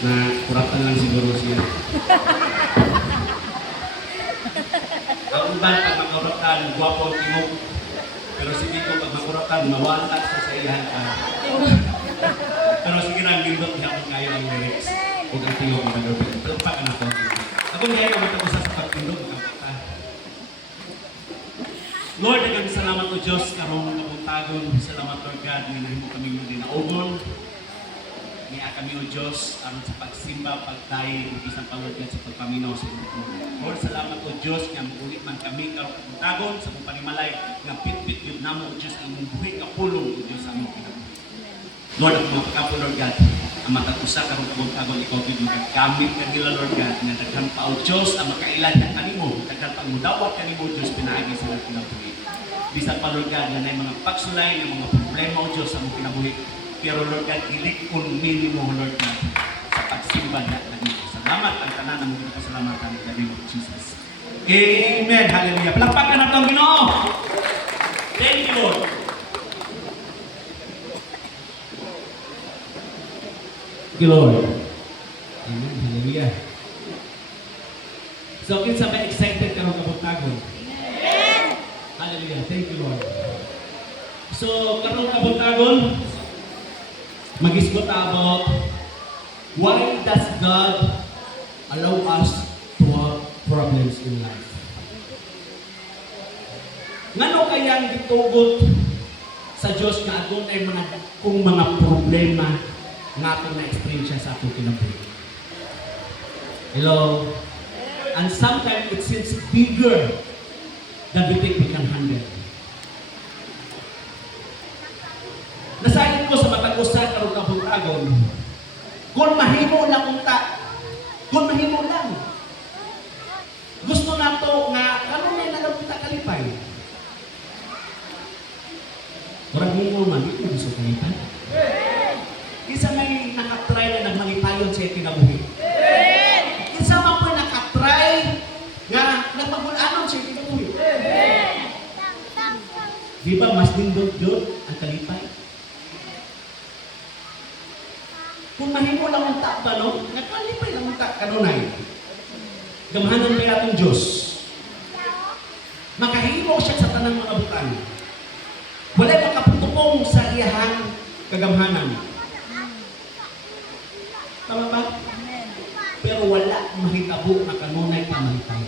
na kuratan lang siguro siya. Ang uban pag makuratan, guwapo ang timog. Pero si Biko pag makuratan, mawala sa iyan. Pero sige lang, gindot niya kung kayo ang lyrics. Huwag ang timog ang nagawin. Palagpak ka na po. Ako ngayon, matapos sa pagtindog. Lord, nagang salamat o Diyos, karong kabuntagon. Salamat, Lord God, na nahimo kami mo din na ugon. Niya kami o Diyos, aron sa pagsimba, pagtayo, isang palod sa pagpaminaw sa mundo. Lord, salamat o Diyos, nga magulit man kami karong kabuntagon sa mong panimalay, nga pit-pit yun namo o Diyos, ang mong buhay nga pulong o Diyos, aming kinabuhi. Lord, ang mga pagkapo, Lord God, ang matatusa karong kabuntagon, ikaw din magagamit ka nila, Lord God, nga daghan pa o Diyos, ang makailan ka kanimo, daghan pa ang mudawat kanimo, Diyos, pinaagi sila kinabuhi. Bisan pa, Lord God, na mga pagsulay, ng mga problema o Diyos, ang mong kinabuhi. Pero Lord God, ilikon minimo, Lord God, sa pagsimba na nandito. Salamat ang tanan ng mga pasalamatan in the name of Jesus. Amen. Hallelujah. Palakpakan na itong Ginoo. Thank you, Lord. Thank you, Lord. Amen. Hallelujah. So, kinsa ba excited ka rin kabuntagon? Amen. Hallelujah. Thank you, Lord. So, karong kabuntagon, mag-isgot about why does God allow us to have problems in life? Ngano kaya ang gitugot sa Diyos nga adun ay mga problema nga atong na-experience sa atong kinabuhi? Hello? And sometimes it seems bigger than we think we can handle. Nasayin ko sa matag usa karong kabuntagon, kung mahimo lang unta, kung mahimo lang. Gusto nato nga kanunay na lang kita kalipay. Murag mo man ito gusto kalipay. Isa may nakatry na nagmalipayon sa kinabuhi. Isa man po nakatry nga nagmagulanon sa kinabuhi. Di ba mas nindot yun ang kalipay? Kung mahimo lang ang takba, no? Nakalipay lang ang kanunay. Gamahanan kaya atong Diyos. Makahimo siya sa tanang mga butang. Wala makaputupong sa iyahang kagamhanan. Tama ba? Pero wala mahitabo na kanunay pamalipay.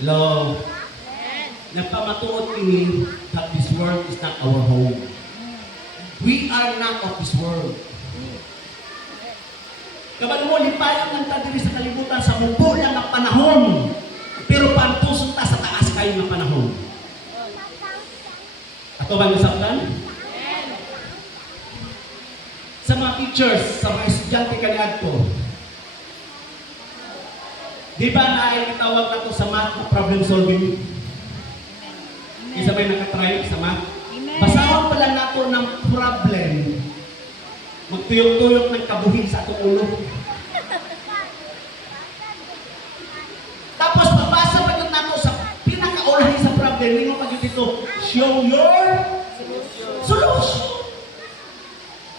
Hello? Nagpamatuot ini that this world is not our home. We are not of this world. Kabalo mo, lipayan ng tadiri sa kalibutan sa mubo lang ang panahon. Pero pantusun ta sa taas kayo ng panahon. Ato ba nasabdan? Sa mga teachers, sa mga estudyante kaniadto, di ba na ay itawag na to sa math problem solving? Isa ba'y nakatry sa math? Basahan pala nato ng problem. Magtuyok-tuyok ng kabuhin sa atong ulo. Tapos pabasa pa yun nato sa pinakaulahin sa problem. Hindi mo pa yun dito, show your solution.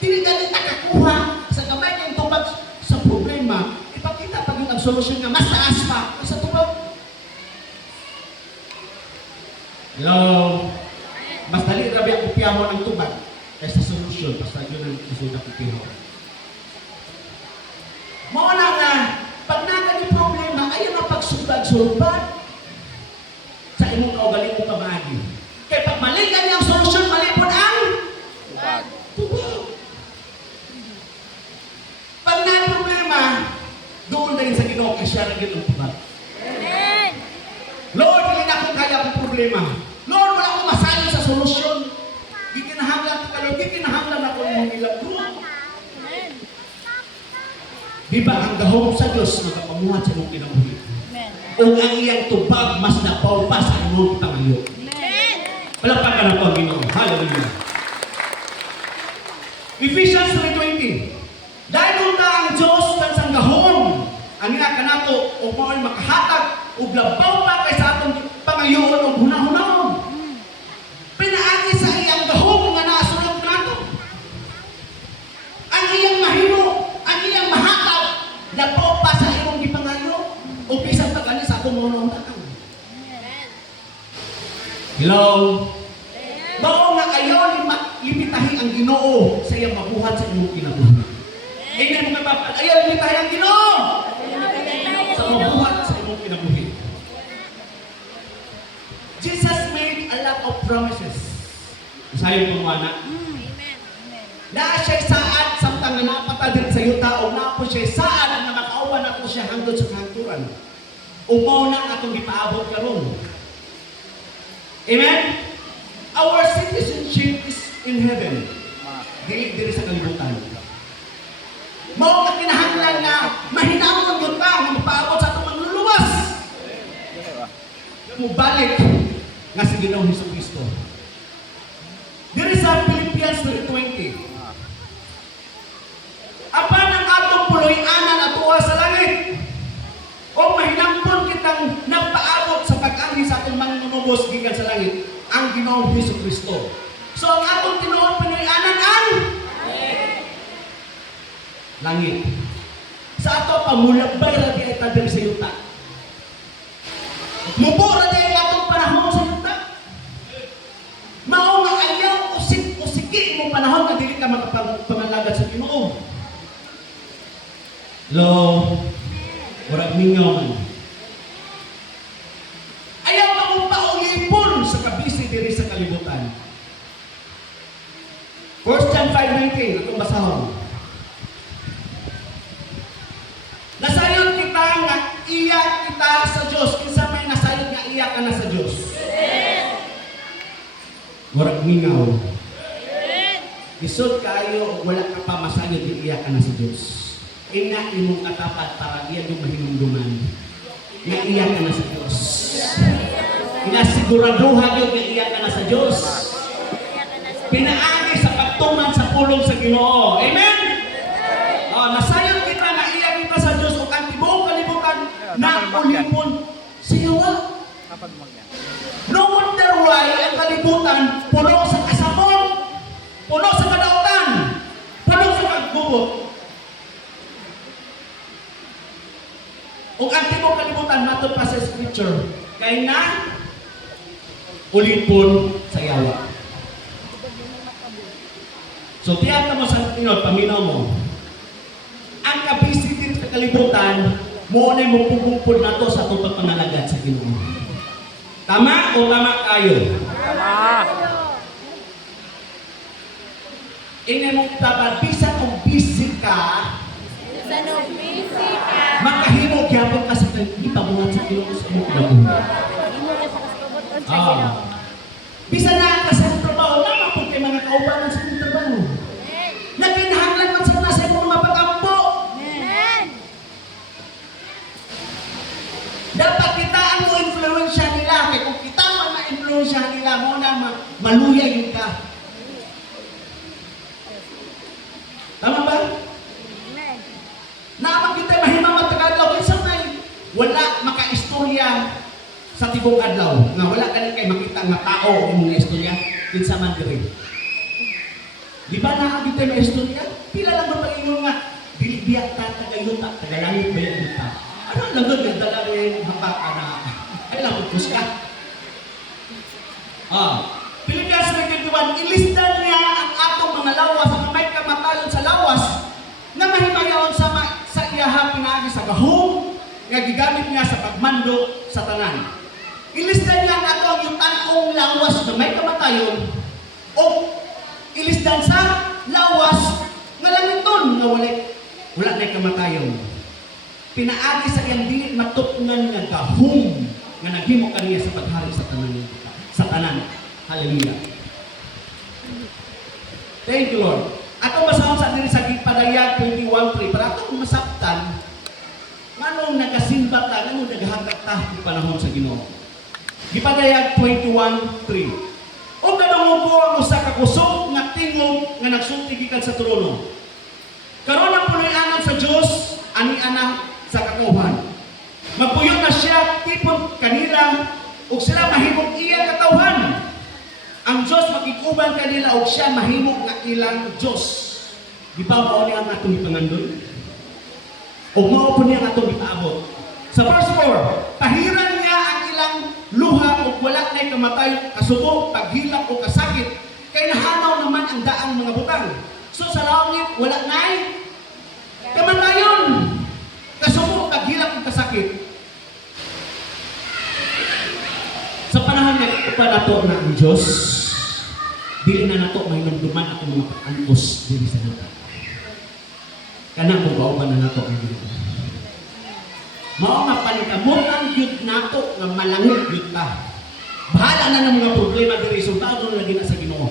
Tinigalit nakakuha sa gamay ng tubag sa problema. Ipakita pa yun ang solusyon nga mas taas pa sa tubag. Hello? Mas dali rabi ang kupiyahon ng tubag kaysa solusyon, basta yun ang gusto na kupiyahon. Mauna nga, pag nakani problema, ayaw na pagsubad-subad sa imong kaugaling mo pamagi. Kaya pag mali ka niyang solusyon, mali po ang tubag. Pag na problema, doon na yun sa Ginoo kasi siya rin ang tubag. Lord, hindi na akong kaya ang problema. Lord, wala akong masayo sa solusyon. Gikinahanglan ko kayo, gikinahanglan ako ng ilang grupo. Di ba ang gahom sa Diyos nakapamuhat sa mong kinabuhi? O ang iyang tubag mas napaw pa sa imong pangayo. Palakpakan na po ang Ginoo. Hallelujah. Ephesians 3:20. Dahil unta ang Diyos ng sanggahon, ang inakanato o mao'y makahatag o labaw pa kay sa atong pangayoon o hunahunahon. Pinaagi sa iyang gahom nga nasulat nato. Hello? Mao nga ayaw limitahin ang Ginoo sa iyang mabuhat sa imong kinabuhi. Amen mga kapatid. Ayaw limitahin ang Ginoo sa mabuhat sa imong kinabuhi. Jesus made a lot of promises. Isayon po mga anak. Na siya saad samtang nga napatadit sa yuta o na po siya saad na makauban ako siya hangtod sa kahangturan. Umaw na atong gipaabot karon. Amen? Our citizenship is in heaven. Dili sa kalibutan. Mao ka kinahanglan na mahinamon gyud ta nga mapaabot sa atong mangluluwas. Mubalik nga si Ginoong Hesukristo. Diri sa Philippians 3:20. Apan ang atong puloy-anan atuwa sa langit. O mahinampon kitang nagpaabot sa pag-ani sa atong manunubos gikan sa langit, ang Ginoong Hesukristo. So ang atong tinuod puloy-anan ang langit. Sa ato pamulagbay ra di ay diri sa yuta. Mubo ra di ay atong panahon sa yuta. Mao nga ayaw usik-usiki mo panahon nga dili ka makapangalagat sa Ginoo. Lo, murag mingaw man. Ayaw ka mong paulipon sa kabisi diri sa kalibutan. 1 John 5:19, atong basahon. Nasayod kita nga iya kita sa Dios. Kinsa may nasayod nga iya ka na sa Dios? Murag mingaw. Isod kayo wala ka pa masayod nga iya ka na sa Dios. Ina imong katapat para iya yung mahinumduman nga iya ka na sa Dios. Ina siguraduhan yung nga iya ka na sa Dios. Pinaagi sa pagtuman sa pulong sa Ginoo. Amen? Nasayod kita nga iya kita sa Dios ug ang tibuok kalibutan na ulipon siyawa. No wonder why ang kalibutan puno sa kasamot, puno sa kadautan, puno sa pagbubot. Ug ang tibuok kalibutan matod pa sa scripture kay na ulipon sa yawa. So tiyan mo sa tinod paminaw mo. Ang kabisi sa kalibutan mo na mo pugupod nato sa atong pagpangalagad sa Ginoo. Tama o tama kayo? Tama. Ine mo dapat bisa kung busy ka, makahimo gyapon ka sa ipabuhat sa Ginoo sa imong kinabuhi. Bisa na ka sa trabaho, naman po kay mga kaubanan sa imong trabaho. Naginahanglan man sa nasa imong mga pag-ampo. Dapat kitaan mo influensya nila. Kaya kung kita man ma-influensya nila, mo na maluya yun ka. Tama ba? Naamang kita mahimamat tagadlaw. Kinsa may wala makaistorya sa tibong adlaw. Nga wala ka kay makita nga tao yung mga istorya. Kinsa man diri. Di ba na kita may istorya? Pila lang ba pag-ingon nga biyak ta, tagayuta, tagalangit ba yung ta? Ano lang doon, nagdala rin hapaka na, ay lang, upos ka. Pilipinas 21, ilistan niya ang atong mga lawas, ang may kamatayon sa lawas, na mahimayaon sa iyaha pinaagi sa gahong, nga gigamit niya sa pagmando sa tanan. Ilistan niya ang atong yung tanong lawas na may kamatayon, o ilistan sa lawas, nga langiton, nga wala na kamatayon. Pinaagi sa iyang dili matupnan nga gahom nga naghimo kaniya sa paghari sa tanan. Hallelujah. Thank you, Lord. Atong basahon sa diri sa Gipadayag 21:3 para atong masabtan nganong nagasimba ta, nganong naghagak ta di panahon sa Ginoo. Gipadayag 21:3. O kadungo ang usa ka kusog nga tingog nga nagsulti gikan sa trono. Karon ang puloy-anan sa Dios ani ana sa katawhan. Magpuyo na siya tipon kanila ug sila mahimong iya katawhan. Ang Dios makikuban kanila ug siya mahimong nga ilang Dios. Di ba mao ni ang atong ipangandoy? O mao po niya ang atong ipaabot. Sa verse 4, pahiran niya ang ilang luha o wala na'y kamatay, kasubo, paghilak o kasakit, kay nahanaw naman ang daang mga butang. So sa langit, wala na'y kamatayon, kasubo, paghilak o kasakit. Sa panahon na pa nato na ang Diyos, dili na nato may namduman ako mga pag-antos diri sa lupa. Kana mo ba na nato ang Ginoo? Mao nga panikamutan gyud nato nga malangit gyud ta. Bahala na ng mga problema diri resultado lagi na sa Ginoo.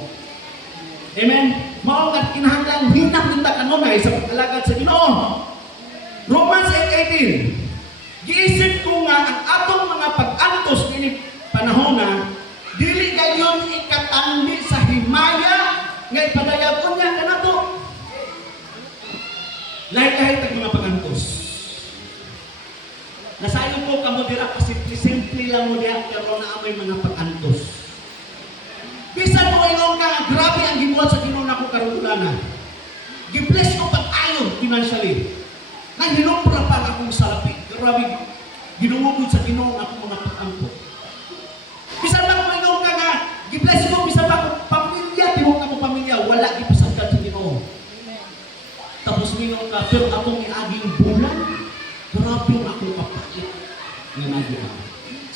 Amen. Mao nga kinahanglan hinang kita kanunay sa pag-alagad sa Ginoo. Romans 8:18. Giisip ko nga ang atong mga pag-antos ini panahon na dili gayon ikatandi sa himaya nga ipadayag unya kanato. Lahi-lahi tag mga pag-antos. Nasayo ko kamo dira pa simple lang mo diha pero na may mga pag-antos. Bisan mo ingon ka nga grabe ang gibuhat sa Ginoo nako karon na. Gi-bless ko pag-ayo financially. Nang hinumpra pa akong salapi. Grabe ginungugod sa Ginoo ako mga pag-antos. Bisan lang mo ingon ka nga gi-bless ko bisan pa ako pamilya timo ka mo pamilya wala gipasagdan sa Ginoo. Tapos mingon ka pero akong iaging bulan grabe ang akong kapait nga nagihan.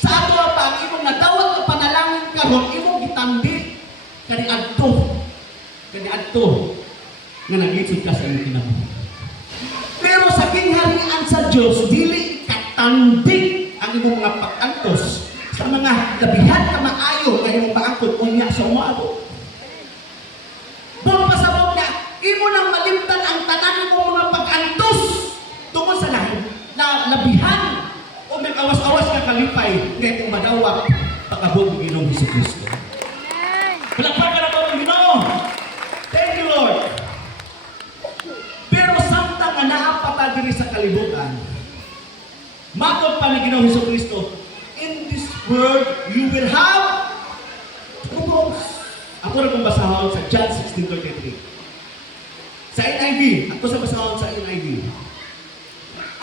Sa ato pa, imong nadawat nga panalangin karon, imong gitandi kani adto nga nagitsod ka sa imong kinabuhi. Pero sa kingharian sa Dios dili katandi ang imong mga pag-antos sa mga labihan ka maayo nga imong paangkot unya sa umaabot. Doon pasabot na imo nang malimtan ang tanan imong mga pag-antos tungod sa labihan o may awas-awas ka kalipay kaya kung madawak pakabog ng Ginoong Jesucristo. Palakpakan na po ng Ginoo. Thank you, Lord. Pero samtang nga naapata diri sa kalibutan, matod pa ni Ginoong Jesucristo, in this world you will have troubles. Ako na kong basahon sa John 16:33. Sa NIV, ako sa basahon sa NIV.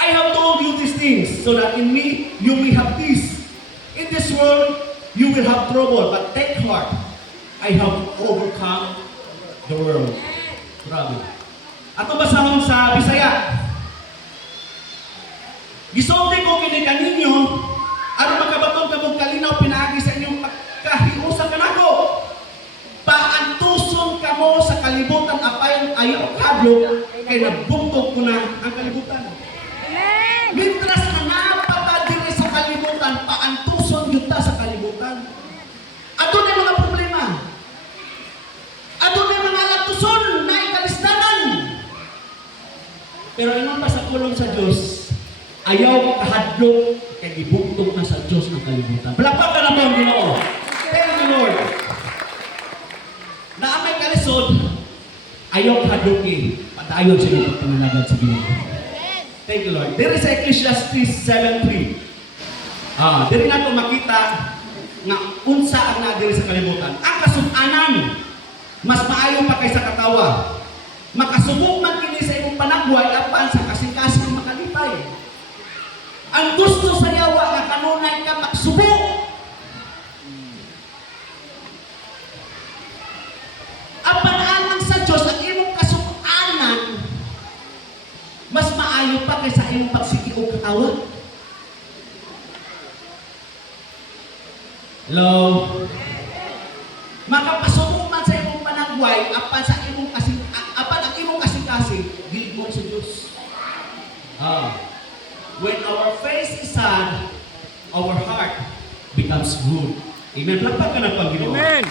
I have told you these things so that in me you may have peace. In this world you will have trouble, but take heart. I have overcome the world. Grabe. Ato basahon sa Bisaya. Gisulti ko kini kaninyo aron makabaton kabog kalinaw pinaagi sa inyong kahiusa kanako. Paantuson kamo sa kalibutan apayon ayo kadlok kay nagbungtog ko na ang kalibutan. Mintras na napata diri sa kalibutan, paantuson yun ta sa kalibutan. Ato na mga problema. Ato na mga latuson na ikalistanan. Pero ingon pa sa kulong sa Diyos, ayaw kahadlok kay gibugtog na sa Diyos ng kalibutan. Palakpakan na mo ang Ginoo. Thank you, Lord. Na may kalisod, ayaw kahadloki, padayon sa inyong pagpangalagad sa Ginoo. Thank you, Lord. There is Ecclesiastes 7:3. Diri na ito makita nga unsa ang nadiri sa kalibutan. Ang kasub-anan, mas maayo pa kaysa katawa. Makasubok man kini sa imong panagbuhay apan sa kasing-kasing makalipay. Ang gusto sa yawa nga kanunay ka magsubok. Apan alang sa Dios ang imong kasub-anan mas maayo pa kaysa imong pagsigi o katawa. Hello? Makapasuko man sa imong panagbuhay apan sa imong apan ang imong kasing-kasing giigmo sa Dios. When our face is sad, our heart becomes good. Amen. Lakpan ka na pang Ginoo. Amen.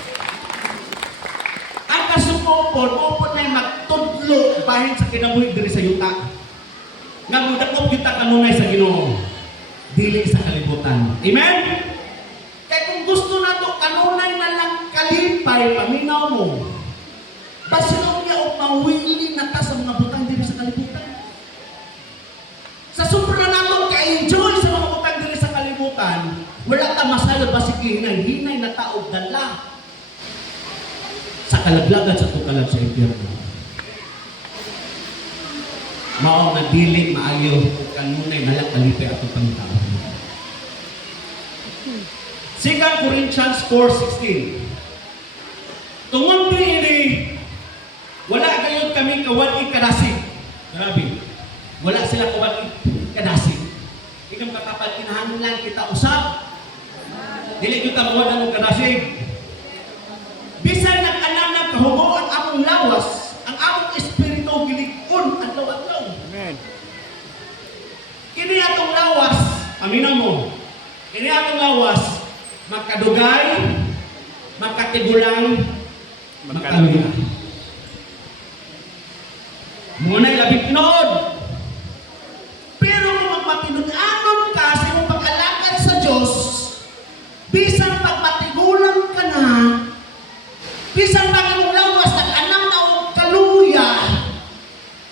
Ang kasupopon, upon na magtudlo bahin sa kinabuhi diri sa yuta. Nga mudakop yuta kanunay sa Ginoo. Dili sa kalibutan. Amen? Kaya kung gusto na to kanunay na lang kalipay, paminaw mo. Basilaw niya o mawili na ta sa mga butang diri sa kalibutan. Sa supra na to ka-enjoy sa mga butang diri sa kalibutan, wala ta masayod basig hinay na tao dala sa kalaglagan sa tukalag sa impyerno. Mao nga dili maayo kanunay nalang kalipay ato pangtao. 2 Corinthians 4:16. Tungod ini, wala gayon kami kawad kadasig. Grabe. Wala sila kawad kadasig. Ikam katapat kinahanglan kita usab. Dili kita kawad ang kadasig. Bisan nag-anam ng kahugoan among lawas, ang among espiritu gilig-on adlaw-adlaw. Amen. Kini atong lawas, aminan mo. Kini atong lawas, makadugay, makatigulang, makaluya. Muna'y labing pinood. Pero kung magmatinudanon ka sa iyong pag-alakad sa Diyos, bisan pagmatigulang ka na, bisan pag imong lawas, nag-anam na o kaluya,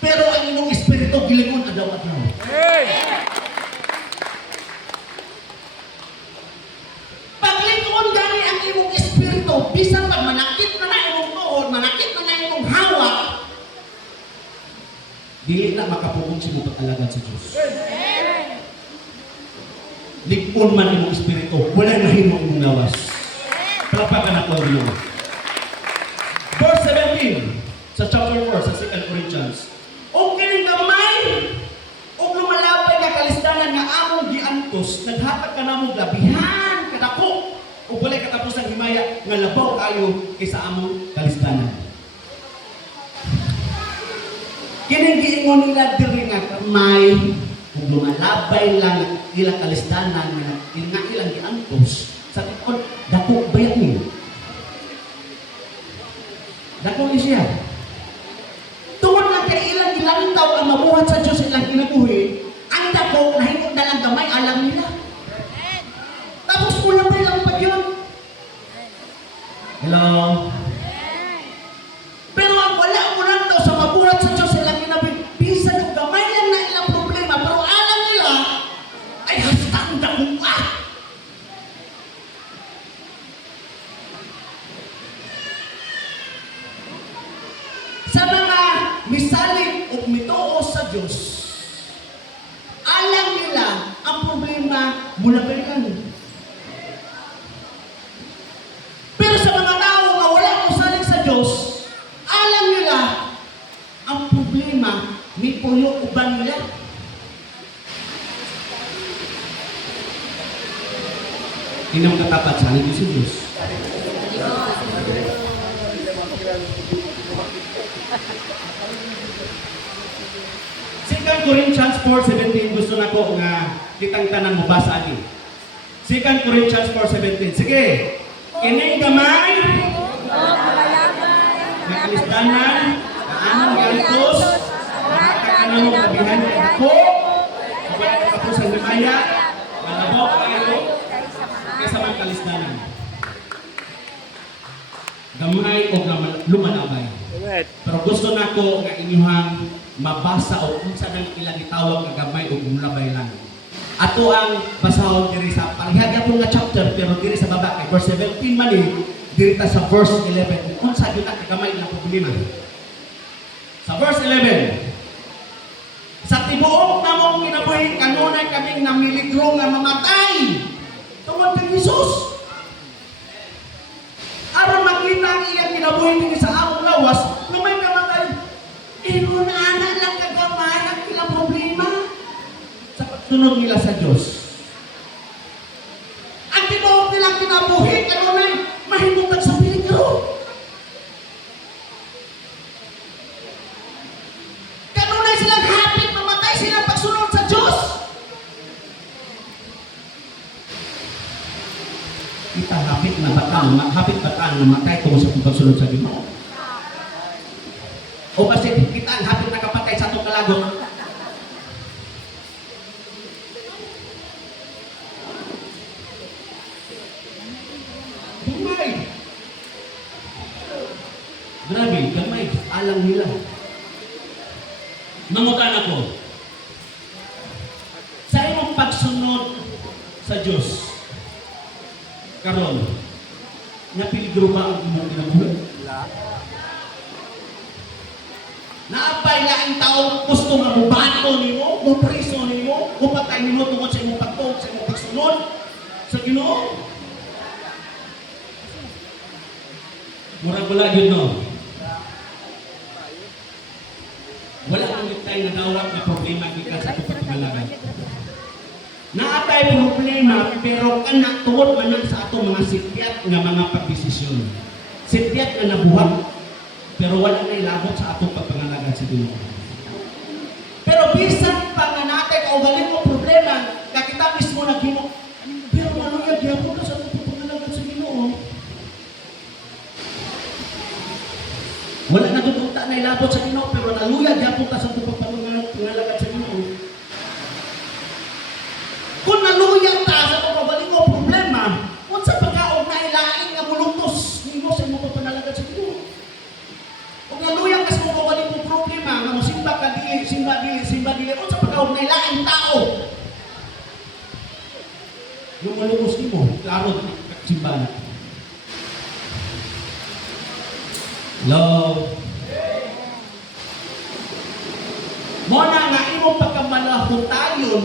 pero ang inyong espiritu gilingon adlaw-adlaw. Paglingon gani ang imong espiritu, bisan pag manakit na na imong tuhod, manakit na na imong hawak, dili na makapugong si mo pag-alagad sa Diyos. Ligon man imong espiritu, wala na himo imong lawas. Palapakan na ko rin. Verse 17 sa chapter 4 sa 2 Corinthians. O kining gamay o lumalapay na kalistanan nga among giantos, naghatag ka namong labihan kadako o walay katapos ang himaya nga labaw kayo kaysa among kalistanan. Kining giingon nila diri nga kamay ug lumalabay lang ilang kalistanan nga ilang giantos sa tikod dako bayat ni. Dako ni siya. Tungod lang kay ilang gilantaw ang mabuhat sa Dios ilang kinabuhi, ang dako nahimong na lang gamay alam nila. Tapos kulang pa lang pa yun. Hello? Pero ang wala mo lang daw sa mabuhat sa Diyos ilang kinabuhi, bisan yung gamay lang na ilang problema, pero alam nila, ay hasta ang dakong ka. Sa mga misalig o mituo sa Diyos, alam nila ang problema mula ba yan. Pero sa mga tao na wala misalig sa Diyos, alam nila ang problema may puyo uban nila. Hindi naman katapat sa anin si Diyos. Second Corinthians 4:17 gusto na ko nga kitang tanan mo basa agi. 2 Corinthians 4:17. Sige. Kining gamay nga kalistanan among galitos makakanan mo kabihan ng ako wala kapos ang himaya malabok kayo kaysa man kalistanan. Gamay o lumalabay. Pero gusto na ko nga inyuhang mabasa o kung saan ang ilang itawag nga gamay o lumabay lang. Ato ang basahon diri sa parihagya po nga chapter pero diri sa baba kay verse 17 man diri ta sa verse 11 kung saan yun ang gamay na problema. Sa verse 11, sa tibuok namong kinabuhi kanunay kaming namiligro nga mamatay tungod kay Jesus. Aron makita ang iyang kinabuhi dinhi sa among lawas nga may kamatay. Ingon ana lang kagamay ang ilang problema sa pagsunod nila sa Diyos. Ang tinuod nilang kinabuhi kanunay mahimutang sa peligro. Kanunay silang hapit mamatay silang pagsunod sa Diyos. Kita hapit na batang namatay tungkol sa pagsunod sa Diyos. O kasi kita ang hapit na kapatay sa itong kalagot. Gamay. Grabe, gamay. Alam nila. Mangutan ako. Sa imong pagsunod sa Diyos, karon, napiligro ba ang imong kinabuhi? Naapay laing tao gusto nga mubato nimo, mupriso nimo, mupatay nimo tungod sa imong pagtuog, sa imong pagsunod sa Ginoo. Murag wala yun, no? Wala kang tayo nadawat na problema kita sa pagpapalagan. Naatay problema, pero kana tuwod man lang sa ato mga sityat nga mga pagdesisyon. Sityat nga nabuhat, pero wala na ilabot sa atong pagpangalagan sa Ginoo. Pero bisan pa nga natay kaugaling mo problema, kakita mismo na Ginoo. Pero ano yan, gyapon ka sa atong pagpangalagan sa Ginoo. Wala na tutunta na ilabot sa Ginoo, pero naluya gyapon ka sa atong pagpangalagan sa Ginoo. Kung naluya ta sa pagbabaling mo problema, kung sa pagkaon na ilaing nga muluntos nimo sa imong pagpangalagan sa Ginoo. Kung naluya ka sa pagbabaling mo problema, nga mosimba ka dili, simba dili, kung sa pagkaon na ilaing tao. Yung malungos nimo, klaro simba na. Hello. Mo na nga imong pagkamalahutayon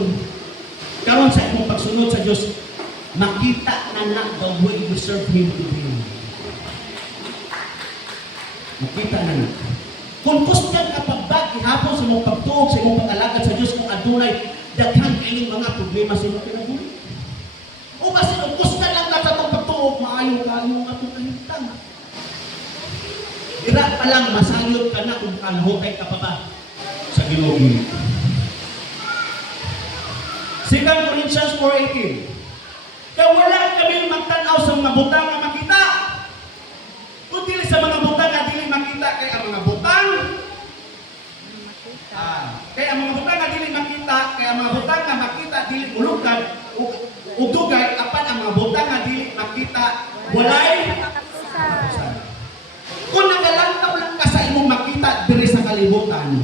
karon sa imong pagsunod sa Dios, makita na the way you serve Him to Him. Makita na. Kung kusgan ka pagbag gihapon sa imong pagtuog sa imong pag-alagad sa Dios, kung adunay daghan kayong mga problema sa imong kinabuhi. O basta kung kusgan lang ka sa itong pagtuog, maayo ka yung atong kahintang. Ira pa lang, masayod ka na kung kalahutay ka pa ba sa Ginoo. 2 Corinthians 4:18. Kaya wala kami magtanaw sa mga butang na makita. Kung dili sa mga butang na dili makita, kaya ang mga butang kaya ang mga butang na dili makita, kaya ang mga butang na makita dili ulukan ug dugay, apan ang mga butang na dili makita walay kapusan. Kung nagalantaw lang ka sa imong makita diri sa kalibutan,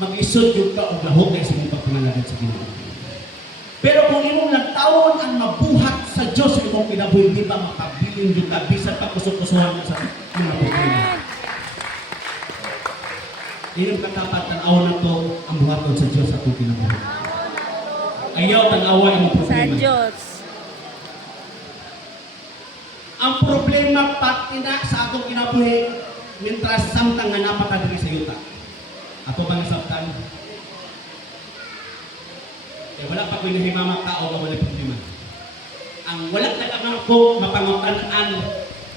mag-isod yung ka og lahutay sa imong pagpangalagan sa Ginoo. Pero kung imong nagtawon ang mabuhat sa Diyos sa imong kinabuhi, di ba mapabiling yung ka bisan pa kusog-kusuhan sa mga problema. Inyong katapat tanaw na to ang buhaton sa Diyos sa itong kinabuhi. Ayaw tanawa imong Sa problema. Diyos. Ang problema pati na sa atong kinabuhi, mientras samtang nga napakadiri sa yuta. Ato bang sabtan? Kaya wala pa ko hinahimamak tao na wala problema. Ang wala talaga ko mapangutanaan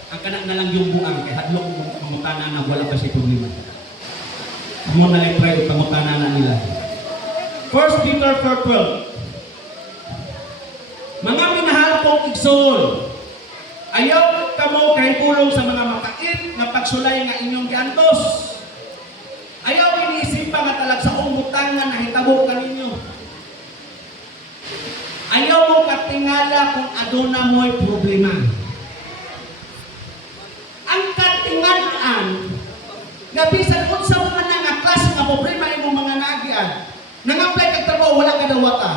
ang kanak na lang yung buang kaya hadlok kong pangutanan na wala pa siya problema. Amo na lang try pangutanan na nila. 1 Peter 4:12. Mga minahal kong igsoon, ayaw kamo kay tulong sa mga makait na pagsulay nga inyong giantos. Ayaw iniisipan nga talag sa umutangan na hitabo kaninyo. Ayaw mo katingala kung aduna mo'y problema. Ang katingalaan, nga bisan unsa man na nga klase nga problema imong mga naagian, nang-apply kag trabaho wala ka dawata.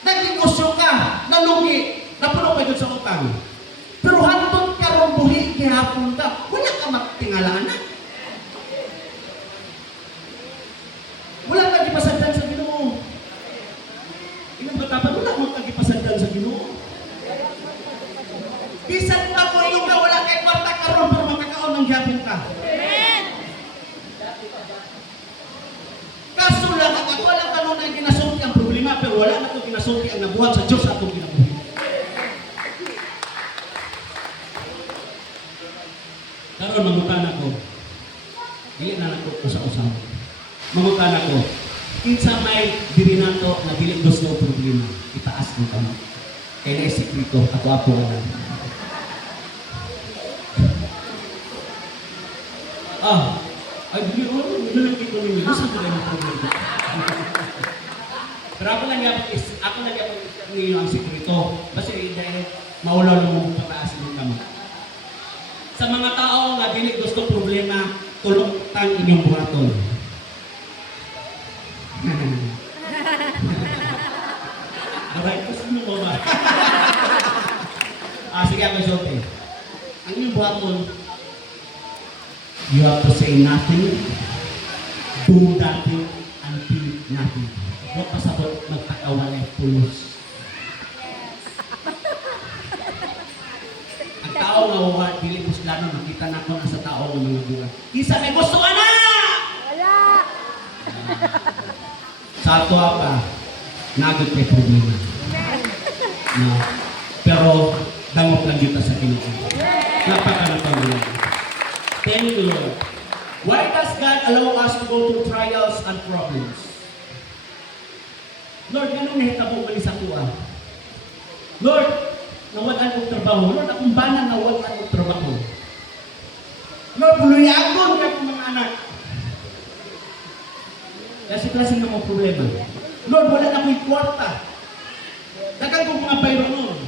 Nagnegosyo ka, nalugi, napuno ka dun sa utang. Pero hantod karon buhi gihapon ka, wala ka magtingalaan na. Wala ka gipasadyan sa Ginoo. Inang batapan, wala mo ka gipasadyan sa Ginoo. Bisan pa ko yung ka, wala kay kwarta karon pero makakaon ng gihapon ka. Kaso lang, ako lang kanon na ginasulti ang problema, pero wala na ito ginasulti ang nabuhat sa Diyos atong kinabuhi. Karon mangutan ako. Dili na lang ko sa usaw. Mangutan ako. Kinsa may diri nato na dili gusto og problema, itaas mo kamo. Kaya na sekreto ako lang. Ay dili ko lang kito ni gusto ko lang problema. Pero ako lang yapon ni ang sekreto. Basta dahil maulaw mo pataas mo kamo. Sa mga tao nga dili gusto problema, tulong tang inyong buhaton. Alright, gusto mo ba? Sige ako isulti. Ang inyong buhaton, you have to say nothing, do nothing, and feel nothing. Huwag pasabot magpakawalay pulos. Ang tao nga dili puslano makita makita na ko na sa tao ng mga buwan. Isa may gusto ka na! Wala! Sa ato pa, nagod kay problema. No. Pero, dangop lang dito sa Pilipinas. Napaka-napag-ulan. Thank you, Lord. Why does God allow us to go through trials and problems? Lord, ganun nahitabo mali sa tuwa. Lord, nawalan kong trabaho. Lord, akong banan nawalan kong trabaho. Lord, buluyagon ka kong mga anak. Kasi na mga problema. Lord, wala na akong kwarta. Dagan kong mga bayro nun.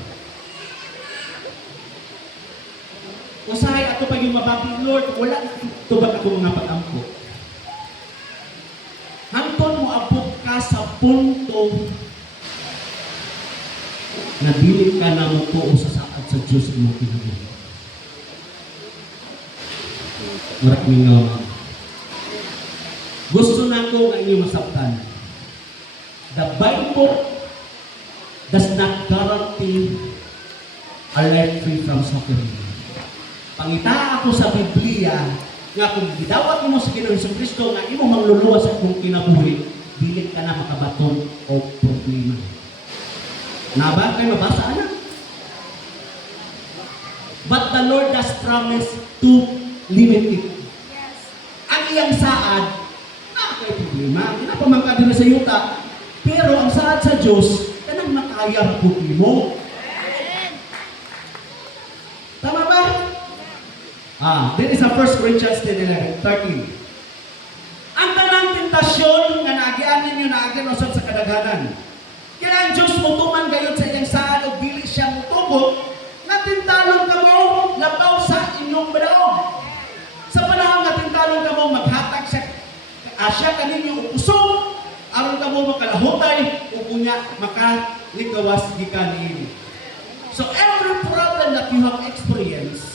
Usahay ato pag yung mabati, Lord, wala na tubag ako mga pag-ampo. Hangton mo abot ka sa punto na dili ka na mutuo sa saad sa Diyos mo kinabuhi. Maraming nga. Gusto na ko nga inyong masabtan. The Bible does not guarantee a life free from suffering. Pangita ako sa Biblia nga kung gidawat mo sa Ginoong Jesucristo nga imo mangluluwa sa kung kinabuhi, dili ka na makabaton o problema. Naba kay mabasa ana? But the Lord has promised to limit it. Yes. Ang iyang saad, na kay problema. Hindi na pamangka din sa yuta. Pero ang saad sa Diyos, kanang makaya po mo. Tama ba? This is a 1 Corinthians 10:13. Ang tanang tentasyon nga naagian ninyo naagian usab sa kadaghanan. Kaya ang Diyos mutuman gayon sa iyang saad o dili siya mutubo, nga tintalon ka mo, labaw sa inyong balaog. Sa panahon nga tintalon ka mo, maghatag siya kaninyo upusong, aron ka mo makalahutay, o kunya makalikawas gikan niini. So every problem that you have experienced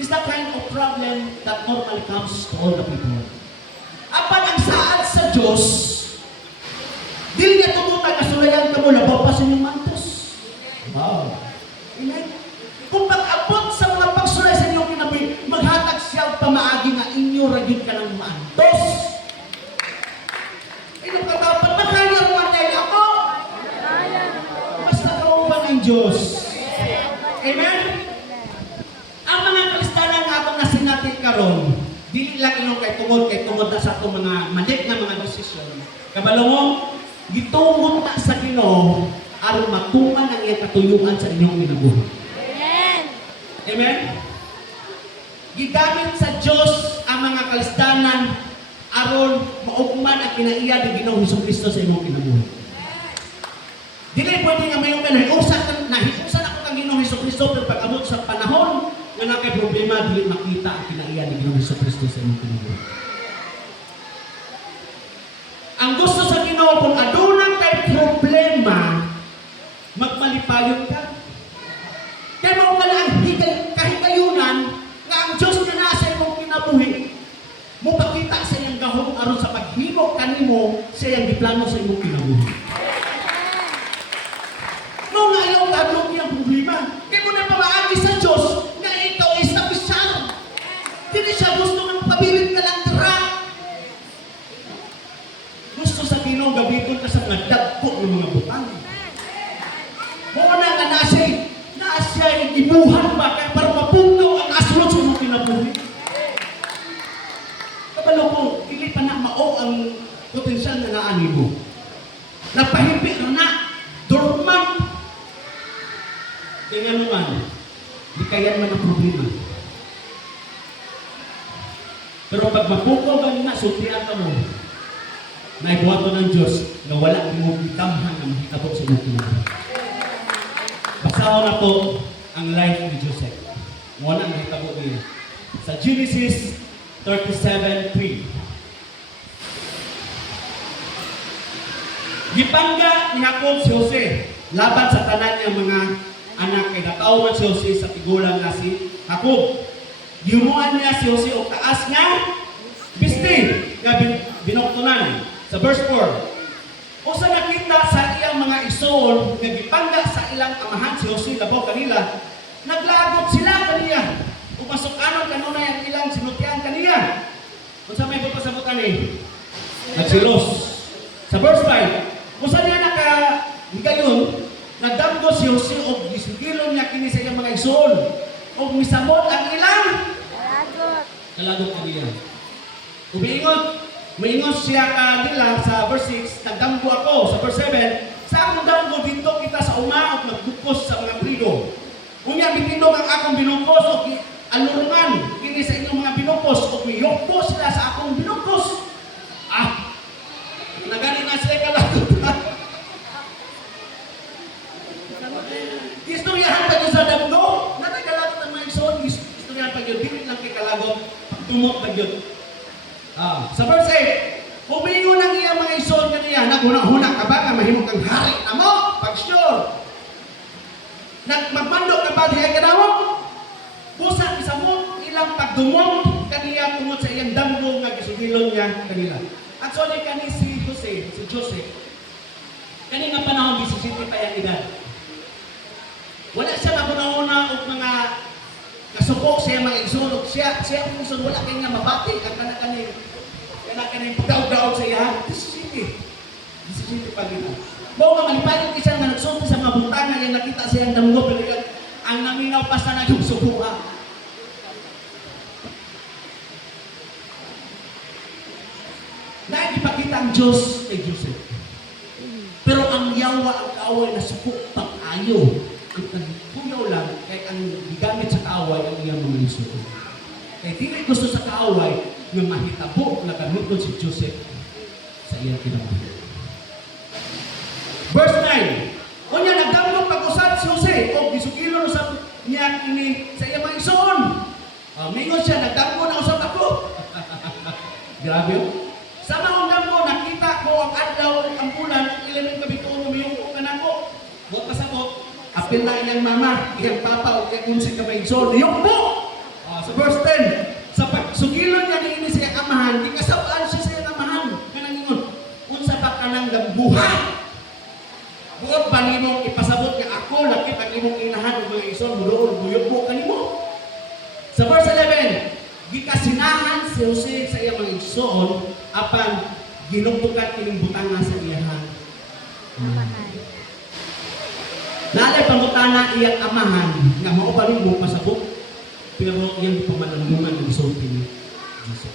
is the kind of problem that normally comes to all the people. Apan ang saad sa Diyos, dili niya tumutang kasulayan ka mo, labaw pa sa inyong mantos. Wow. Amen? Kung pag-abot sa mga pagsulay sa inyong kinabuhi, maghatag siya pamaagi nga inyo ragin ka ng mantos. Inong katapat, makaya mo ang dahil ako. Basta kauban ng Diyos. Amen? Ang mga kristanan nga itong nasinati karon, dili lang inong kay tungod na sa itong mga malik na mga desisyon. Kabalo mo, gitungod na sa Ginoo aron matuman ang iyang katuyuan sa inyong kinabuhi. Amen. Amen? Gigamit sa Diyos ang mga kristanan aron maugman ang kinaiya ni Ginoong Jesucristo sa inyong kinabuhi. Dili pwede nga mayong nahiusan ako kang Ginoong Jesucristo pero pag-abot sa panahon nga na kay problema, dili makita ang kinaiya ni Ginoong Jesucristo sa inyong kinabuhi. Ang gusto sa Ginoo kung adunang kay problema, magmalipayon ka. Kaya mo ka lang kahigayunan nga ang Diyos na nasa imong kinabuhi, mo pakita sa iyang gahom aron sa paghimo kanimo sa iyang giplano sa imong kinabuhi. No nga ayaw kadlok iyang problema. Kaya mo na pamaagi sa Diyos nga ikaw is napisal. Hindi siya gusto ng pabilit ka lang dira. Gusto sa Ginoo gabiton ka sa mga dagko ng mga butang. Muna nga nasa ibuhan ba kaya para mapugaw ang asulot sa mga kinabuhi. Kabalo ko, hindi pa na mao ang potensyal na naani mo. Napahimpi na, dormant. Kaya naman, di kaya man ang problema. Pero pag mapugaw ka na, sultihan ka mo, naibuhato ng Diyos na wala mo damhan na makitabo sa mga kinabuhi. Basaho na po ang life ni Joseph. Muna ang hitabo niya. Sa Genesis 37:3. Gipangga ni Jacob si Jose laban sa tanan niyang mga anak kay natawag si Jose sa tigulang nga si Jacob. Giumuan niya si Jose og taas nga bisti nga binoktonan. Sa verse 4. O sa nakita sa iyang mga igsoon nga gipangga sa ilang amahan si Jose labaw kanila, naglagot sila kaniya. Ug masukanon kanunay ang ilang sinutian kaniya. Kung sa may pasabutan eh, nagsilos. Sa verse 5, kung saan niya higayon, nagdamgo si Jose o gisigilon niya kini sa iyang mga igsoon o misamot ang ilang Lagot. kalagot kaniya. Umiingon siya kanila sa verse 6, nagdamgo ako. Sa verse 7, sa akong damgo dito kita sa uma o nagbukos sa mga trigo. Unya bitindog ang akong binukos o alurungan kini sa inyong mga binukos o miyokpo sila sa akong binukos. Nagani na siya kalagot. Istoryahan pa yun sa damgo. Natagalagot ang mga igsoon. Istoryahan pa yun. Dili lang kay kalagot. Pagtumok pa yun. Sa verse 8, humingo ng iyang mga igsoon kaniya. Naghuna-huna ka ba nga mahimong kang hari na mo? Pag-sure. Magmando ka ba dihay kanawag? Busa isa mo ilang pagdumong kaniya tungod sa iyang damgo nga gisugilon niya kanila. Actually, kani si Joseph, kani nga panahon 17 pa yung edad. Wala siya mabuna-una o mga kasubok siya mga igsoon o siya ang igsoon, wala kayo nga mabati ang kanakaning pagdaog-daog sa iya. 17 pa rin. Bawa nga malipayon isa nga nagsulti sa mga buntangan yung nakita siyang damgo pero ang naminaw pa sa nagsubuha. Naipakita ang Diyos kay Joseph. Pero ang yawa, ang kaaway na suko pang-ayo. Ang kuyaw lang, kaya ang gigamit sa kaaway ang iyang mga isuko. Kaya dili gusto sa kaaway na mahitabo na gamiton si Joseph sa iyang kinabuhi. Verse 9, Unya nagdamdong pag-usap si Jose o gisugilon usap niya ini sa iyang mga igsoon. Mingon siya, nagdamgo na usap ako. Grabe yun. Sa maundang mo, nakita ko ang adlaw ang bulan, ang ilang kabituon umiyong ko ka na ko. Huwag pasabot, apil na iyang mama, iyang papa, o iyang unsig ka maigsoon. Iyong po! Sa verse 10, sa pagsugilon niya ni ini sa iyang amahan, di kasabaan siya sa iyang amahan. Kanang ingon, unsa pa ka nang dambuha? Buot ba nimong ipasabot nga ako, lakit ang imong inahan ng mga igsoon, muloon, buyot mo kanimo. Sa verse 11, gikasinahan si Jose sa iyang mga igsoon, apan ginugtukan kining butanga sa iyahan. Naalay pangutana iyang amahan nga mao pa rin mo pasabot pero iyang pamalanungan ng sulti ni Jesus.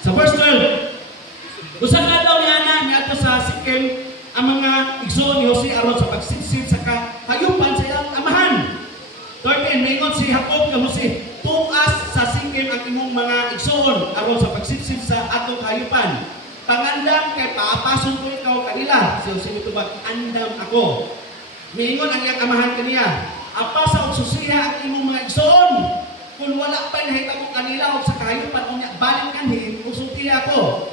Sa verse 12, usang adlaw ni Ana niadto sa Sikem ang mga igsoon ni Jose aron sa pagsidsid sa kahayupan sa iyang amahan. 13, mingon si Jacob nga Jose, tuas sa Sikem ang imong mga igsoon aron sa pagsidsid sa atong kahayupan. Pangandam kay paapason ko ikaw kanila. Si Jose mitubag, andam ako. Mingon ang iyang amahan kaniya, apa sa ususiya ang imong mga igsoon. Kung wala pa nahitabo kanila o sa kahayupan unya balik kanhin, usultiya ako.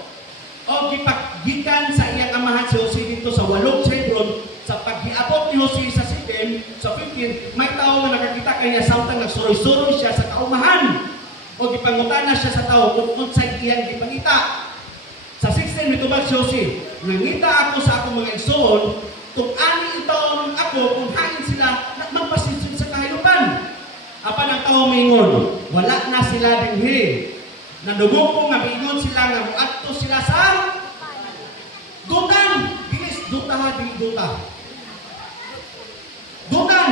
O gipaggikan sa iyang amahan si Jose dito sa walong Hebron, sa paghiabot ni Jose sa Sikem, sa 15, may tao na nakakita kanya samtang nagsuroy-suroy siya sa kaumahan. O gipangutana siya sa tao kung unsay iyang gipangita. Sa 16, mitubag si Jose, nangita ako sa akong mga igsoon, kung ani itaon ako, kung hain sila, magpasinsin sa kahayupan. Apan ang tao mingon, wala na sila dinhi. Nadugong ko nga mingon sila nga muadto sila sa dutan. Bilis, duta ha, di duta. Dutan.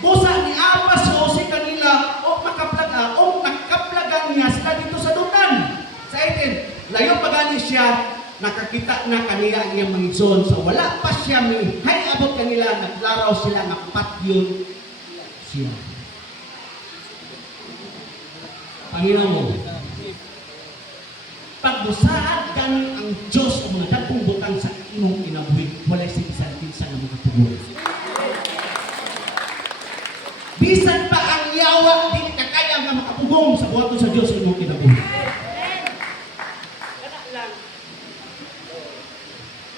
Busa ni Apas si Jose kanila o makaplaga o nakaplagan niya sila dito sa dutan. Sa 18, layo pagani siya, nakakita na kanila ang iyang mga igsoon. So wala pa siya hay abot kanila, naglaraw sila, nakapatyon siya. Panginoon mo, pagbusaad kami ang Diyos o mga dagkong butang sa imong kinabuhi, walay sigisan-tisan ng mga tugon. Bisan pa ang yawa, di ka kaya nga makapugong sa buhaton sa Diyos sa imong kinabuhi.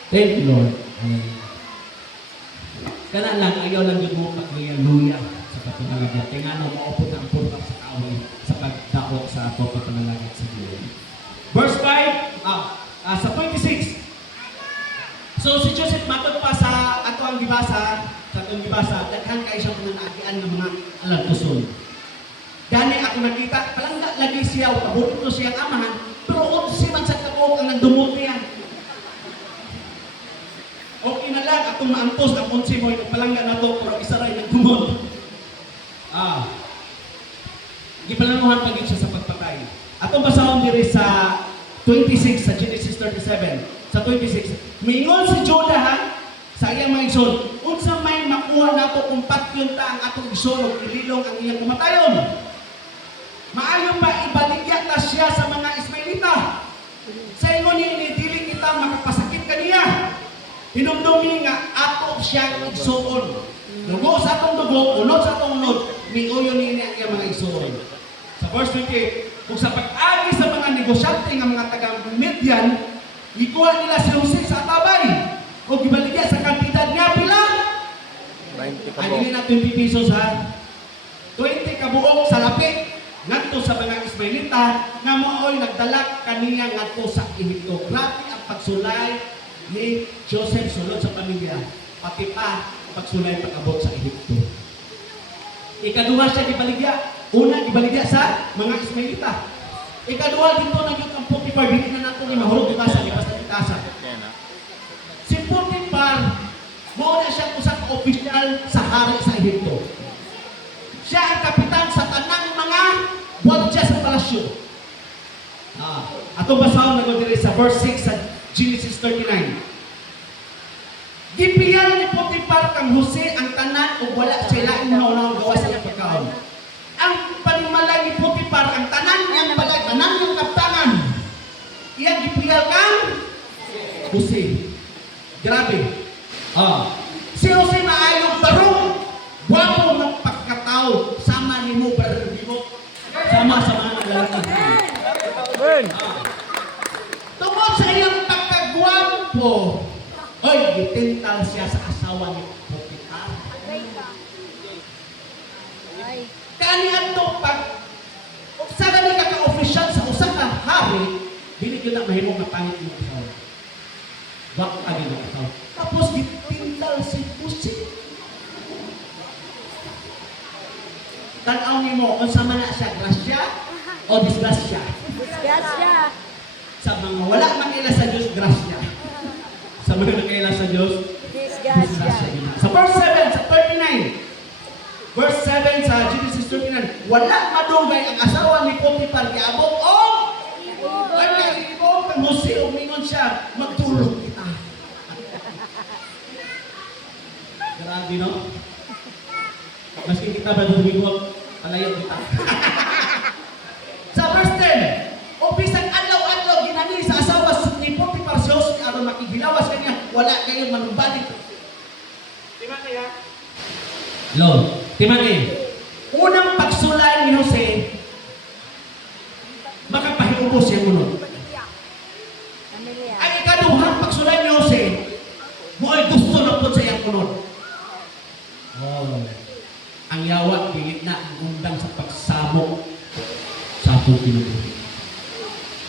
Thank you, Lord. Kana lang, ayaw lang yun mo pag-luya sa pagpanalagad. Kaya nga maupot ang purpak sa kaaway sa pagdako sa ato pagpanalagad sa Diyos. Verse 5, sa 26. So si Joseph matod pa sa ato ang gibasa, daghan kay siya mga naagian ng mga alagtuson. Gani ako nakita, palangga lagi siya, o paborito siyang amahan, pero si man sa kabuok ang nagdumot niya. Okay na lang, atong maantos, ang unsi mo, palangga na to, pero isa rin nagdumot. Gipalanuhan pagit siya sa pagpatay. Atong basahon diri sa 26 sa Genesis 37. Sa 26, mingon si Judah ha, sa iyang mga igsoon, unsa may makuha nato kung patyon ta ang atong igsoon ug ililong ang iyang kamatayon. Maayo pa ibaligya ta siya sa mga Ismailita. Sa ingon ni dili kita makapasakit kaniya. Hinumdumi nga ato siyang igsoon. Dugo sa atong dugo, unod sa atong unod, miuyo ni ang iyang mga igsoon. Sa verse 28, kung sa pag-agi sa mga negosyante ng mga taga-Midian, ikuha nila si Jose sa atabay o gibaligya sa kantidad nga pila? 20 Ay, hindi na 20 pesos ha. 20 kabuok sa lapit ngadto sa mga Ismailita nga mooy nagdala kaniya ngadto sa Ehipto. Grabe ang pagsulay ni Joseph sulod sa pamilya, pati pa pagsulay pag-abot sa Ehipto. Ikaduha siya gibaligya. Una, gibaligya sa mga Ismailita. Ikaduha dito na yung ang Potiphar, hindi na nato ni mahulog di basa, di basta di tasa. Si Potiphar, muna siya usang opisyal sa hari sa Ehipto. Siya ang kapitan sa tanang mga gwardya sa palasyo. Atong basahon na diri sa verse 6 sa Genesis 39. Gipiyan ni Potiphar kang Jose ang tanan ug wala siya laing una gawa sa iyang pagkaon. Ang panimalay ni Potiphar ang tanan niyang balay, tanan niyang kaptanan. Iyang gipiyal kang Jose. Grabe. Si Jose maayong tarong, gwapo ng pagkatao, sama ni mo barbigo, sama sa mga lalaki. Tungkol sa iyang pagkagwapo, oy, gitintal siya sa asawa ni Potiphar. Kanihan to pag sa gani ka-official sa usa ka hari, dili gyud na mahimo nga pangit mo asawa. Wag agi na asawa. Tapos gitintal si Jose. Tan-aw nimo unsa man na siya, grasya o disgrasya? Disgrasya. Sa mga wala makila sa Dios, grasya. Sa mga nakila sa Dios, Disgrasya. sa verse 7, sa 39, verse 7 sa Genesis 39, wala madugay ang asawa ni Potiphar giabot o ay naiibog kang Jose o mingon siya, magtulog kita. Grabe no? Maski kita ba dumigwag, palayo kita. Sa verse 10, o bisag adlaw-adlaw ginani sa asawa ni Potiphar si Jose aron makigilawas kanya, wala kayong manubalik. Tima kaya? Lord, Timothy, unang pagsulay ni Jose, makapahiubos siya munod. Pamilya. Ang ikaduhang pagsulay ni Jose, mo ay gusto na po sa iyang munod. Ang yawa, pilit na ang undang sa pagsamok sa atong kinubuhi.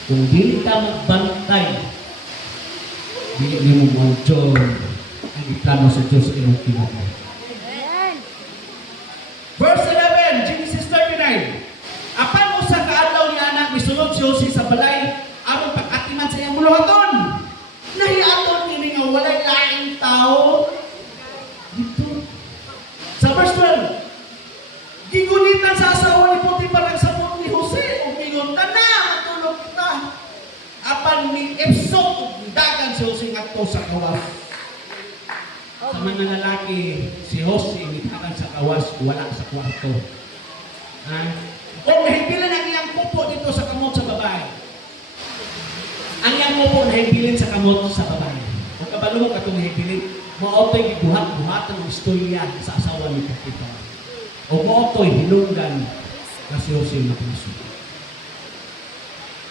Kung dili ka magbantay, dili mo mo ang iplano sa Diyos inyong kinubuhi. Verse 11, Genesis 39. Apan usa ka adlaw ni anak misulod si Jose sa balay aron pag-atiman sa iyang muluhaton. Nahiaton kini nga walay laing tao dito. Sa verse 12, gigunitan sa asawa ni Potiphar ang sabot ni Jose ug mingon na matulog kita. Apan ni ipsot ug dagan si Jose ngadto sa kawas. Sa mga lalaki, si Jose nitakan sa kawas, wala sa kwarto. O nahipilan ang iyang pupo dito sa kamot sa babae. Ang iyang pupo nahipilan sa kamot sa babae. Kung kabalo mo katong nahipilan, maotoy gibuhat-buhatan ng istorya sa asawa ni Potiphar. O maotoy hilunggan na si Jose na puso.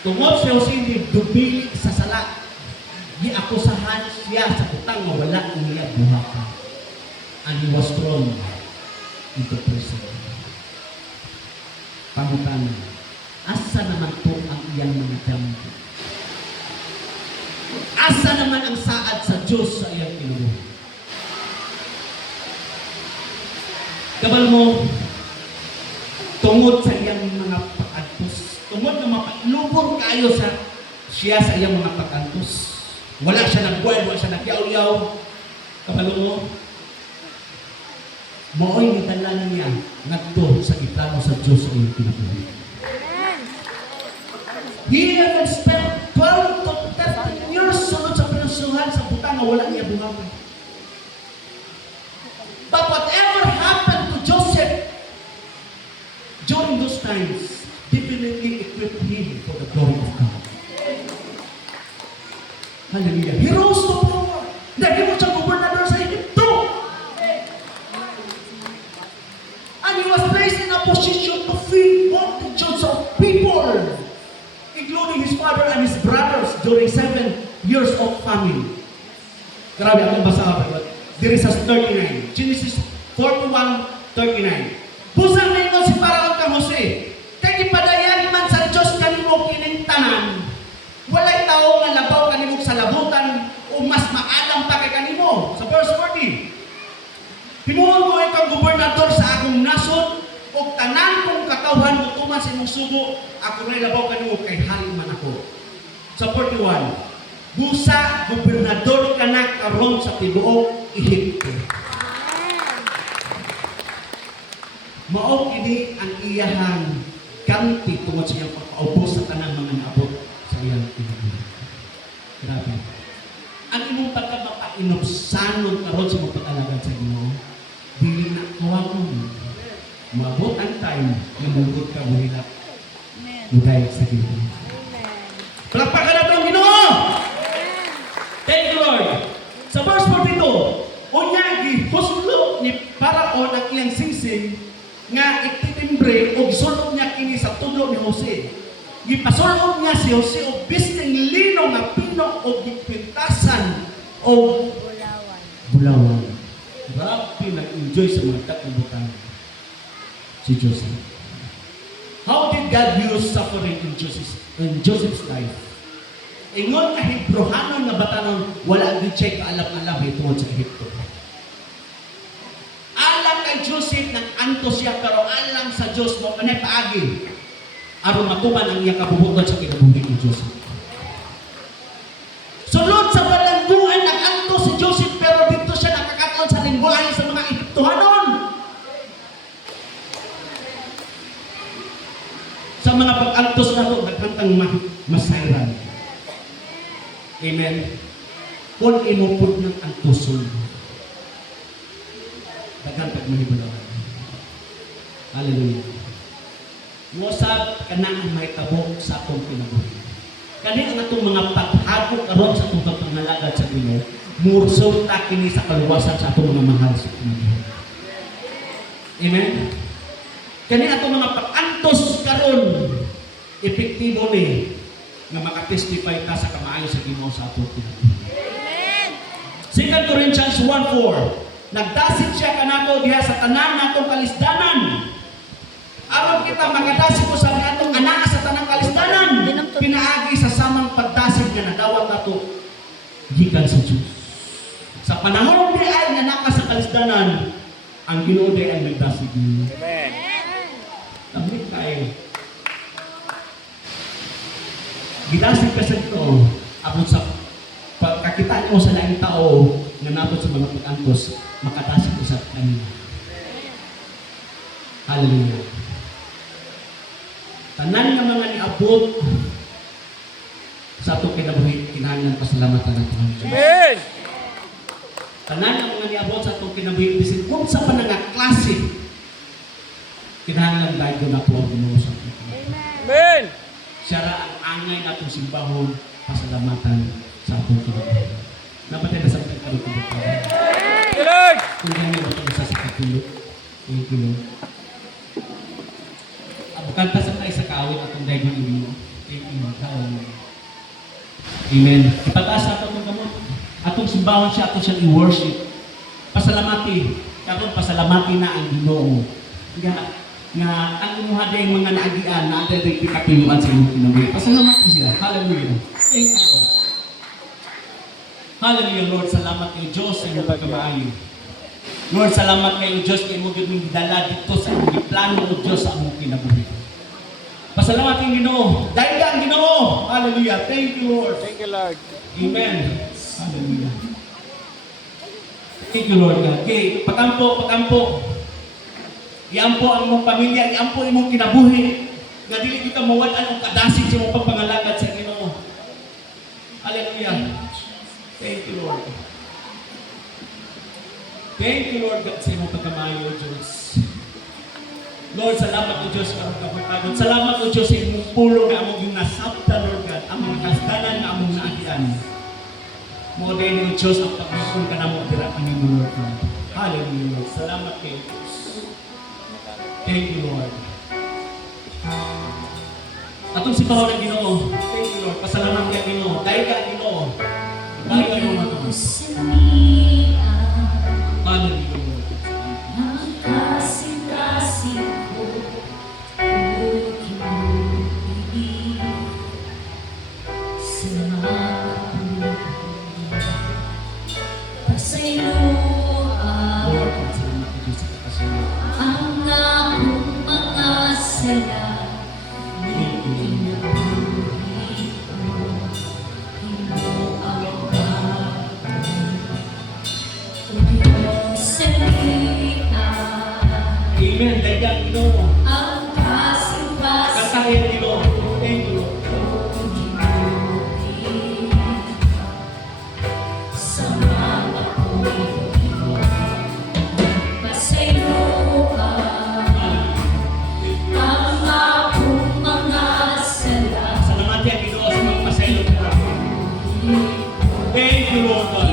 Tungod si Jose ni dubili sa sala, giakusahan siya sa utang nga wala niya buhatan. And he was thrown into prison. Pangutan, asa naman po ang iyang mga damgo? Asa naman ang saad sa Diyos sa iyang kinubuhi? Kabal mo, tungod sa iyang mga kaayo siya sa iyang mga pag-antos. Wala siya nagbuhay, wala siya nagyaw-yaw. Kabalo mo, mao'y nitala niya ngadto sa iplano sa Diyos sa iyong kinabuhi. Amen. He even spent 12 to 13 years sunod sa pinasuhan sa butang na wala niya buhawi. But whatever happened to Joseph during those times definitely equipped him for the glory of God. Hallelujah. He rose to power. Naging mo siyang gobernador sa Egypto. And he was placed in a position to feed multitudes of people, including his father and his brothers during 7 years of famine. Grabe, akong basa. There is 39. Genesis 41:39. Busang ningon si Paraon kang Jose, kay ipadayan man sa Diyos kanimo kining tanan. Walay tao nga labaw kanimo sa labutan o mas maalam pa kay kanimo. Sa verse 40. Himuon ko kang gobernador sa akong nasod o tanan kong katawhan mo tuman sa imong sugo, ako ray labaw kanimo kay hari man ako. Sa 41. Busa gobernador ka na karon sa tibuok Ehipto. Mao kini ang iyahang ganti tungod sa iyang pagpaubos sa tanang mga naabot sa iyang kinabuhi. Grabe. Ang imong pagkamapainobsanon karon sa mga pag-alagad sa Ginoo, dili na kawagon. Maabot ang time na mulod ka buhilak. Mudayag sa Ginoo. Palakpakan natin ang Ginoo! Thank you, Lord. Sa verse 42, unya gihuslo ni Paraon ang iyang singsing nga ititimbre o gisulod niya kini sa tudlo ni Jose. Gipasulod niya si Jose o bisning lino nga pino o gipintasan o bulawan. Grabe nag-enjoy sa mga katibutang si Joseph. How did God use suffering in Joseph's life? Ingon ka Hebrohanon nga batanon, wala gid siya kaalam-alam tungod sa Ehipto. Alam kay Joseph nang antos siya pero alam sa Diyos mo kanay paagi aron matuman ang iyang kabubuton sa kinabuhi ni Joseph. Sulod sa balangguan nag-antos si Joseph pero dito siya nakakaton sa lingwahe sa mga Ehiptohanon. Sa mga pag-antos na ito, nagkantang masayran. Amen. Kung inupod ng antoson, dagang pagmahibulawan. Hallelujah. Ngosab ka na ang may tabok sa atong kinabuhi. Kani ang atong mga paghagok karon sa atong pagpangalagad sa Ginoo, mursulta kini sa kaluwasan sa atong mga mahal sa kinabuhi. Amen. Kani atong mga pag-antos karon, epektibo ni nga makatestify ka sa kamaayo sa Ginoo sa atong kinabuhi. Amen. 2 Corinthians 1:4. Nagdasit siya kanato diha sa tanan natong kalisdanan. Aron kita makadasit ko sa atong anak sa tanang kalisdanan. Pinaagi sa samang pagdasit nga nadawat nato gikan sa Dios. Sa panahon di ay nga naka sa kalisdanan, ang Ginoo di ay nagdasit niyo. Amen. Tamik kayo. Gidasig ka sa ito, abot sa pagkakita mo sa laing tao nga nabot sa mga pag-antos, makadasig ko sa kanila. Hallelujah. Tanan nga mga niabot sa itong kinabuhi, kinahanglan pasalamatan ng Tuhan. Amen. Tanan nga mga niabot sa itong kinabuhi, bisin kung sa pananga klase, kinahanglan dahil doon ako ang Ginoo sa ating kinabuhi. Amen. Siya ra ang angay na itong simbahon, pasalamatan sa atong kinabuhi. Napatay na sa ating kinabuhi. Lord. Kung ganyan ba ito sa katulog? Thank you, Lord. Abukanta sa tayo sa kawin atong daigong inyo. Thank you, Lord. Hallelujah. Amen. Ipataas na itong gamot. Atong simbahon siya, atong siyang i-worship. Pasalamati. Karon pasalamati na ang Ginoo. Nga ang imuha day mga naagian na aday day pikatuyuan sa inyong kinabuhi. Pasalamati siya. Hallelujah. Thank you, Lord. Hallelujah, Lord. Salamat kayo, Diyos, sa inyong pagkamaayo. Lord, salamat kayo, Diyos, kayo mo gawin dala dito sa inyong plano o Diyos sa among kinabuhi. Pasalamat ang Ginoo. Dahil ka ang Ginoo. Hallelujah. Thank you, Lord. Thank you, Lord. Amen. Hallelujah. Thank you, Lord God. Okay, pakampo. Iampo ang imong pamilya, iampo imong kinabuhi. Nga dili kita mawala ang kadasig sa imong pagpangalagad sa Ginoo. Hallelujah. Thank you, Lord. Thank you, Lord God, sa imong pagkamayo, Diyos. Lord, salamat o Diyos karong kapagpagod. Salamat o Diyos sa imong pulo nga among yung nasabta, Lord God, among kasdanan nga among naagian. Mo din o Diyos ang pagpagod ka na mo dira kanimo, Lord God. Hallelujah, Lord. Salamat kayo, Diyos. Thank you, Lord. Atong si Pao ng Ginoo. Thank you, Lord. Pasalamat kayo, Ginoo. Dahil ka, Ginoo. Ibalik kayo mga Ginoo. Hallelujah, Lord. Lord, pasalamat kayo sa kapasalamat. Thank you, Lord. Amen. Dahil ka, Ginoo. Kantahin, Ginoo. Thank you, Lord. Salamat kayo, Ginoo, sa magpasaylo ko. Thank you, Lord God.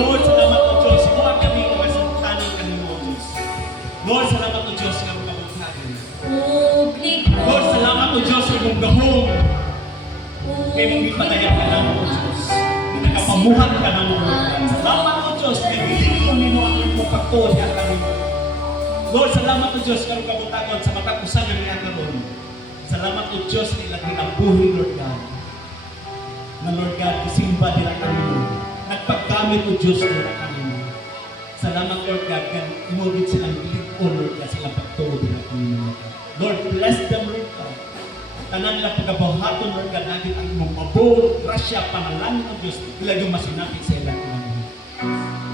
Lord, salamat o Diyos. Buwan kami o kasantanan kanimo o Diyos. Lord, salamat o Diyos karong kapagsagan. Lord, salamat o Diyos sa imong gahom. Kay mong ipadayan ka lang o Diyos. Nakapamuhan ka na mo. Salamat o Diyos. Kay hindi mo nimo ang imong pagtuon niya kanimo. Lord, salamat o Diyos karong kapagsagan sa matakusan ng niya karon. Salamat o Diyos kay ilang kinabuhi, Lord God. Na Lord God, isimba nila kanimo. Nagpagkamit o Diyos nila kanimo. Salamat, Lord God, kan imugit silang bilig o Lord God, silang pagtuod nila kanimo. Lord, bless them, Lord God. Tanan nila pagkabahaton, Lord God, natin ang imong mabot, grasya, panalangin o Diyos, ilang yung masinapit sa ilang kanimo.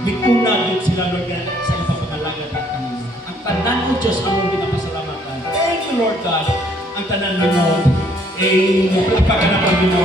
Likuna, Lord, sila, Lord God, sa ilang pagpapalagad at kanimo. Ang tanan o Diyos, ang mong pinapasalamatan. Thank you, Lord God. Ang tanan mo, ay pagkanapan mo.